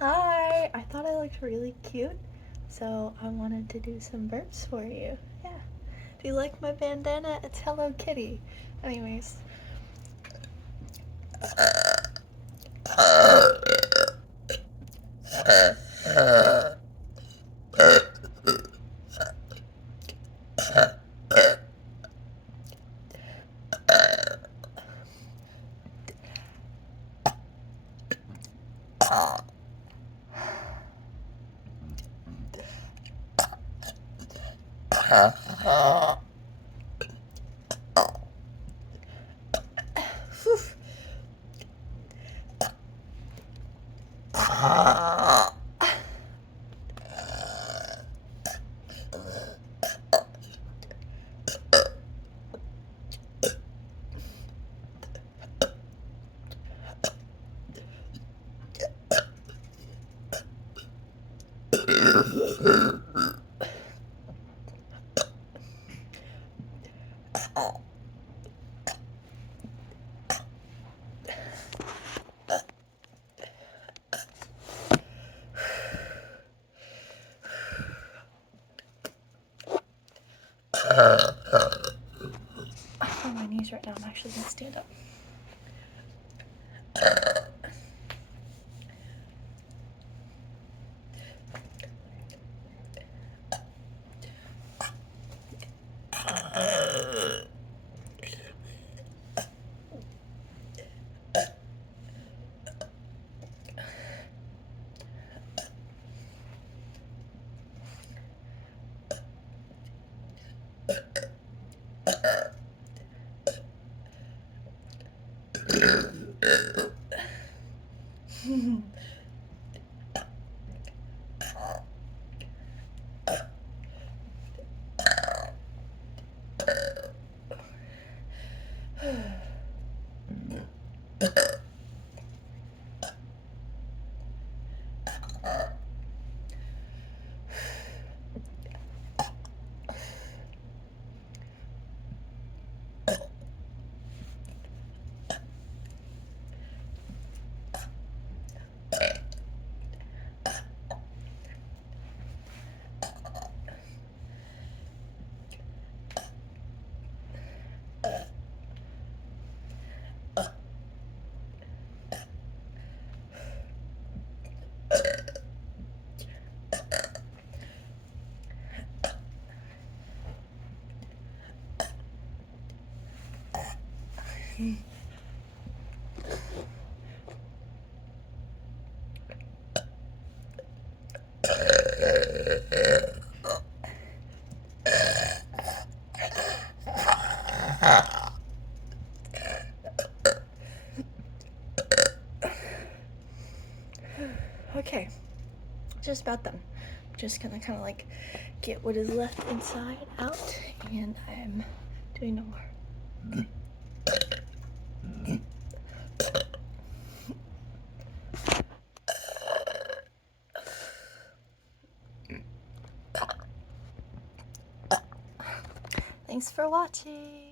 Hi! I thought I looked really cute, so I wanted to do some burps for you. Yeah. Do you like my bandana? It's Hello Kitty. Anyways. I'm on my knees right now. I'm actually gonna stand up. Okay, just about done. I'm just gonna kind of like get what is left inside out, and I'm doing no more. Thanks for watching.